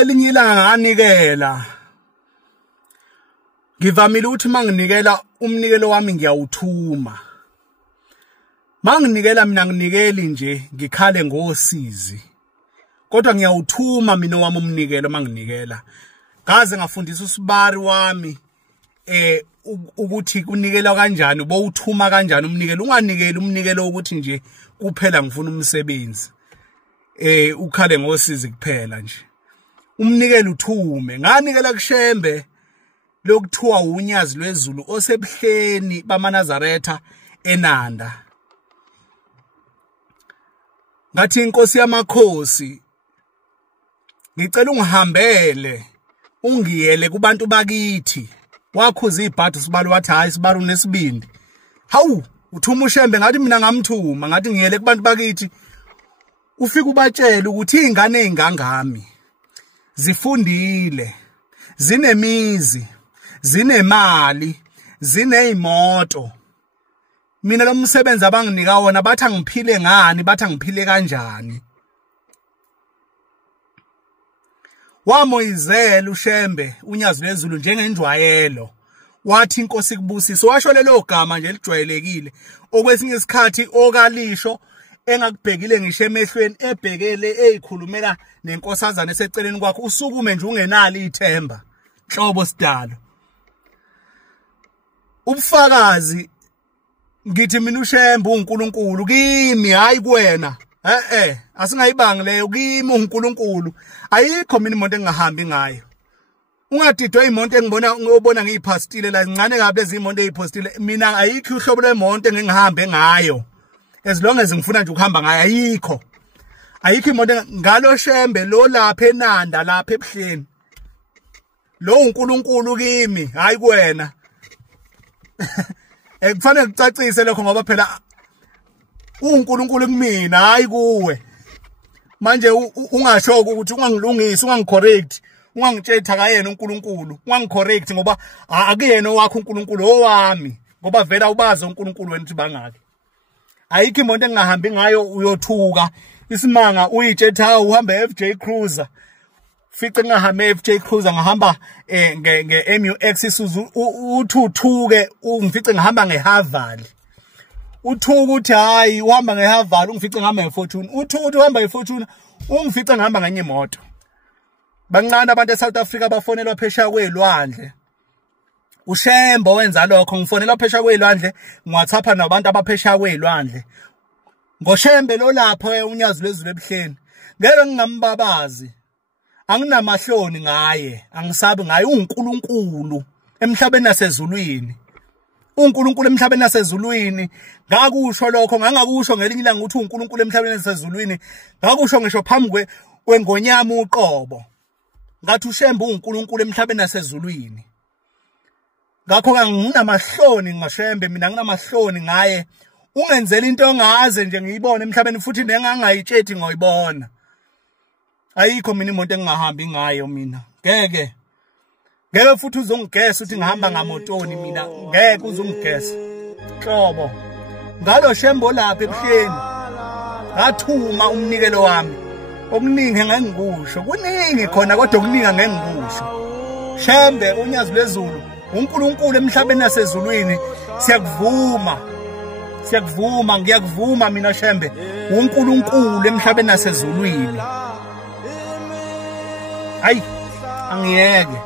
Elinye ilanga nganikela. Ngivamile ukuthi manginikela umnikelo wami ngiyawuthuma. Manginikela mina nginikeli nje ngikhale ngosizi. Kodwa ngiyawuthuma mina wami umnikelo manginikela. Ngaze ngafundisa usibari wami ukuthi kunikela kanjani, ubowuthuma kanjani umnikelo. Unganikeli umnikelo ukuthi nje kuphela ngifuna umsebenzi. Ukhale ngosizi kuphela nje. Umnikelo uthume. Nganikela kuShembe lokuthiwa wuNyazilwezulu osebuhleni bamaNazaretha eNanda. Ngathi inkosi yamakhosi ngicela ungihambele ungiyele kubantu bakithi. Wakhuza ibhadi sibalo wathi hayi sibalo nesibindi. Hawu uthuma uShembe ngathi mina ngamthuma ngathi ngiyele kubantu bakithi. Ufika ubatshela ukuthi izingane ezingangami zifundile, zinemizi, zinemali, zinezimoto. Mina lo msebenzi abanginika wona bathi angiphile ngani, bathi angiphile kanjani. Wamoyizela uShembe uNyazilwezulu njengenjwayelo. Wathi inkosi kubusisa washo lelo gama nje elijwayelekile. Okwesinye isikhathi okalisho engakubhekile ngisho emehlweni ebhekele ezikhulumela nenkosazana eseceleni kwakho usukume nje ungenalo ithemba. Hlobo sidalo. Ubufakazi ngithi mina uShembe uNkulunkulu kimi hayi kuwena. Asingayibangi leyo kimi uNkulunkulu. Ayikho mina imoto engahambi ngayo. Ungadidwa imoto engibona ngobona ngiyiphastile la zincane kabi lezi imoto eziphostile. Mina ayikho uhlobo lwemonto engihambe ngayo. As long as ngifuna nje ukuhamba ngayo ayikho. Ayikho imoto ngalo Shembe lo lapha eNanda lapha ebuhleni. Lo uNkulunkulu kimi hayi kuwena. Kufanele ngicacise lokho ngoba phela uNkulunkulu kumina hayi kuwe. Manje ungashoko ukuthi ungangilungisi, ungangicorrect, ungangitshetha kayena uNkulunkulu, ungangicorrect ngoba akuyena owakho uNkulunkulu owami. Ngoba vela ubazi uNkulunkulu wena ukuthi bangaki. Ayikho imoto engahambi ngayo uyothuka. Isimanga uyitshetha uhamba FJ Cruiser. Fice ngahamba FJ Cruiser ngahamba nge-MUX Isuzu uthuthuke ungifice ngihamba ngeHaval. Uthuka uthi hayi uhamba ngeHaval ungifice ngihamba ngeFortune. Uthuka uthi uhamba ngeFortune ungifice ngihamba ngenye imoto. Bancane abantu eSouth Africa bafonelwa phesheya kwezilwandle. uShembe wenza lokho ngifonela phesheya kwezilwandle ngiwathapha nabantu abaphesheya kwezilwandle. NgoShembe lo lapha uNyazilwezulu ebuhleni. Ngeke ngingambabazi. Anginamahloni ngaye, angisabi ngaye uNkulunkulu emhlabeni nasezulwini. uNkulunkulu emhlabeni nasezulwini. Ngakusho lokho ngangakusho ngelinye ilanga ukuthi uNkulunkulu emhlabeni nasezulwini. Ngakusho ngisho phambi kwengonyama uqobo. Ngathi uShembe uNkulunkulu emhlabeni nasezulwini. Ngakho nginamahloni ngoShembe mina nginamahloni ngaye. Ungenzela into ongaze nje ngiyibone emhlabeni futhi nengangayitshethi ngoyibona. Ayikho mina imoto engahambi ngayo mina. Ngeke futhi uzongigesa uthi ngihamba ngamotoni mina. Ngeke uzongigesa. Hlobo. Ngalo Shembe lapha ebuhleni. Ngathuma umnikelo wami. Okuningi ngeke ngikusho. Kuningi khona kodwa okuningi ngeke ngikusho. Shembe uNyazilwezulu uNkulunkulu emhlabeni nasezulwini siyakuvuma. Siyakuvuma ngiyakuvuma mina Shembe uNkulunkulu emhlabeni nasezulwini. Ay, angiyeke.